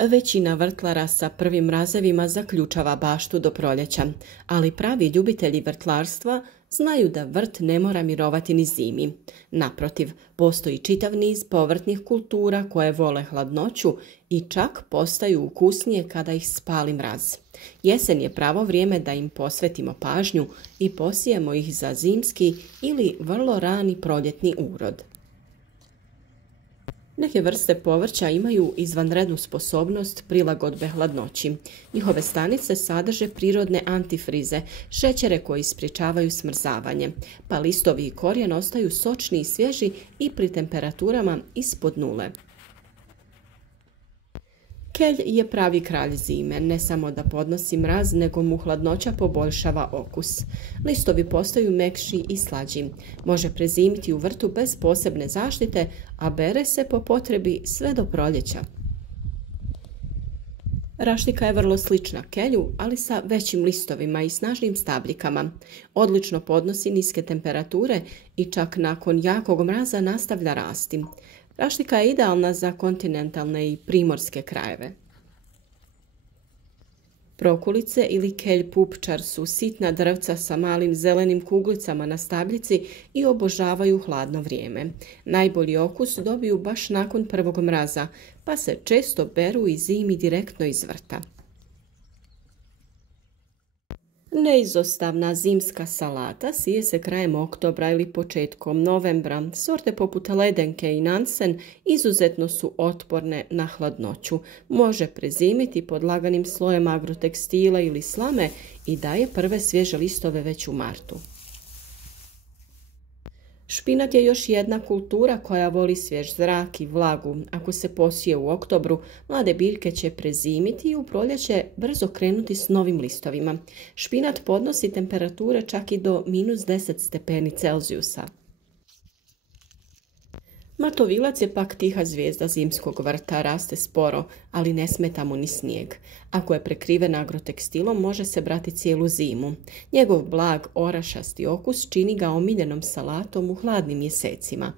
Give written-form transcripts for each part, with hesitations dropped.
Većina vrtlara sa prvim mrazevima zaključava baštu do proljeća, ali pravi ljubitelji vrtlarstva znaju da vrt ne mora mirovati ni zimi. Naprotiv, postoji čitav niz povrtnih kultura koje vole hladnoću i čak postaju ukusnije kada ih spali mraz. Jesen je pravo vrijeme da im posvetimo pažnju i posijemo ih za zimski ili vrlo rani proljetni urod. Neke vrste povrća imaju izvanrednu sposobnost prilagodbe hladnoći. Njihove stanice sadrže prirodne antifrize, šećere koji sprječavaju smrzavanje, pa listovi i korijen ostaju sočni i svježi i pri temperaturama ispod nule. Kelj je pravi kralj zime, ne samo da podnosi mraz, nego mu hladnoća poboljšava okus. Listovi postaju mekši i slađi. Može prezimiti u vrtu bez posebne zaštite, a bere se po potrebi sve do proljeća. Raštika je vrlo slična kelju, ali sa većim listovima i snažnim stabljikama. Odlično podnosi niske temperature i čak nakon jakog mraza nastavlja rasti. Raštika je idealna za kontinentalne i primorske krajeve. Prokulice ili kelj pupčar su sitna drvca sa malim zelenim kuglicama na stabljici i obožavaju hladno vrijeme. Najbolji okus dobiju baš nakon prvog mraza, pa se često beru i zimi direktno iz vrta. Neizostavna zimska salata sije se krajem oktobra ili početkom novembra. Sorte poput ledenke i nansen izuzetno su otporne na hladnoću. Može prezimiti pod laganim slojem agrotekstila ili slame i daje prve svježe listove već u martu. Špinat je još jedna kultura koja voli svjež zrak i vlagu. Ako se posije u oktobru, mlade biljke će prezimiti i u proljeće brzo krenuti s novim listovima. Špinat podnosi temperature čak i do -10 stepeni Celzijusa. Matovilac je pak tiha zvijezda zimskog vrta, raste sporo, ali ne smeta mu ni snijeg. Ako je prekriven agrotekstilom, može se brati cijelu zimu. Njegov blag, orašasti okus čini ga omiljenom salatom u hladnim mjesecima.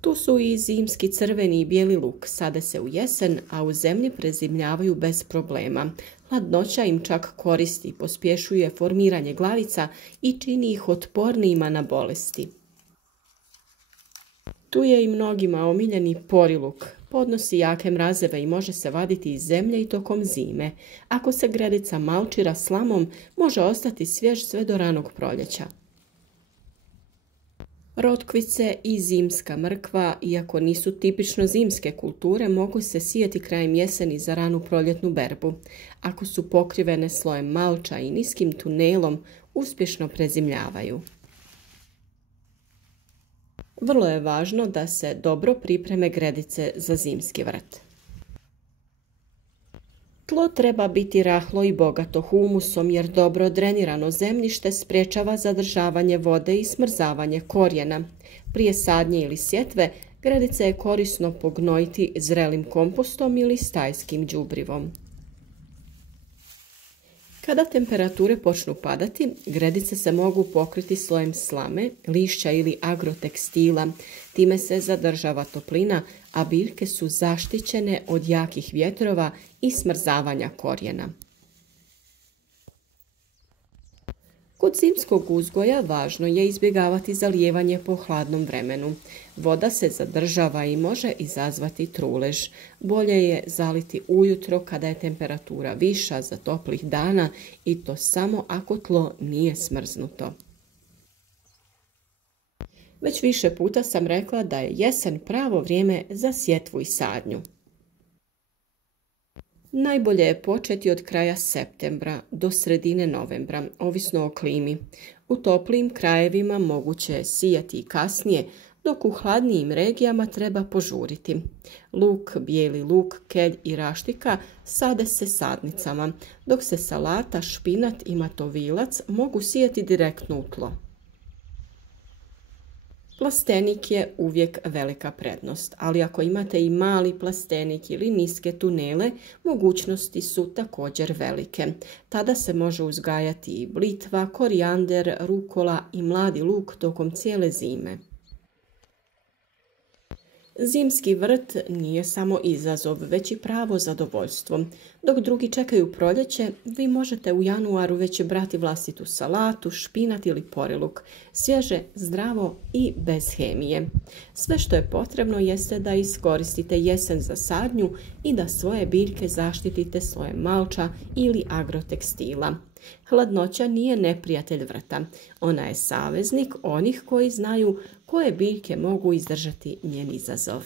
Tu su i zimski crveni i bijeli luk, sade se u jesen, a u zemlji prezimljavaju bez problema. Hladnoća im čak koristi, pospješuje formiranje glavica i čini ih otpornijima na bolesti. Tu je i mnogima omiljeni poriluk. Podnosi jake mrazeve i može se vaditi iz zemlje i tokom zime. Ako se gredica malčira slamom, može ostati svjež sve do ranog proljeća. Rotkvice i zimska mrkva, iako nisu tipično zimske kulture, mogu se sijati krajem jeseni za ranu proljetnu berbu. Ako su pokrivene slojem malča i niskim tunelom, uspješno prezimljavaju. Vrlo je važno da se dobro pripreme gredice za zimski vrt. Tlo treba biti rahlo i bogato humusom jer dobro drenirano zemljište sprječava zadržavanje vode i smrzavanje korijena. Prije sadnje ili sjetve gredice je korisno pognojiti zrelim kompostom ili stajskim đubrivom. Kada temperature počnu padati, gredice se mogu pokriti slojem slame, lišća ili agrotekstila. Time se zadržava toplina, a biljke su zaštićene od jakih vjetrova i smrzavanja korijena. Kod zimskog uzgoja važno je izbjegavati zalijevanje po hladnom vremenu. Voda se zadržava i može izazvati trulež. Bolje je zaliti ujutro kada je temperatura viša za toplih dana i to samo ako tlo nije smrznuto. Već više puta sam rekla da je jesen pravo vrijeme za sjetvu i sadnju. Najbolje je početi od kraja septembra do sredine novembra, ovisno o klimi. U toplijim krajevima moguće je sijati i kasnije, dok u hladnijim regijama treba požuriti. Luk, bijeli luk, kelj i raštika sade se sadnicama, dok se salata, špinat i matovilac mogu sijati direktno u tlo. Plastenik je uvijek velika prednost, ali ako imate i mali plastenik ili niske tunele, mogućnosti su također velike. Tada se može uzgajati i blitva, korijander, rukola i mladi luk tokom cijele zime. Zimski vrt nije samo izazov, već i pravo zadovoljstvo. Dok drugi čekaju proljeće, vi možete u januaru već brati vlastitu salatu, špinat ili poriluk. Svježe, zdravo i bez hemije. Sve što je potrebno jeste da iskoristite jesen za sadnju i da svoje biljke zaštitite slojem malča ili agrotekstila. Hladnoća nije neprijatelj vrta. Ona je saveznik onih koji znaju koje biljke mogu izdržati njen izazov.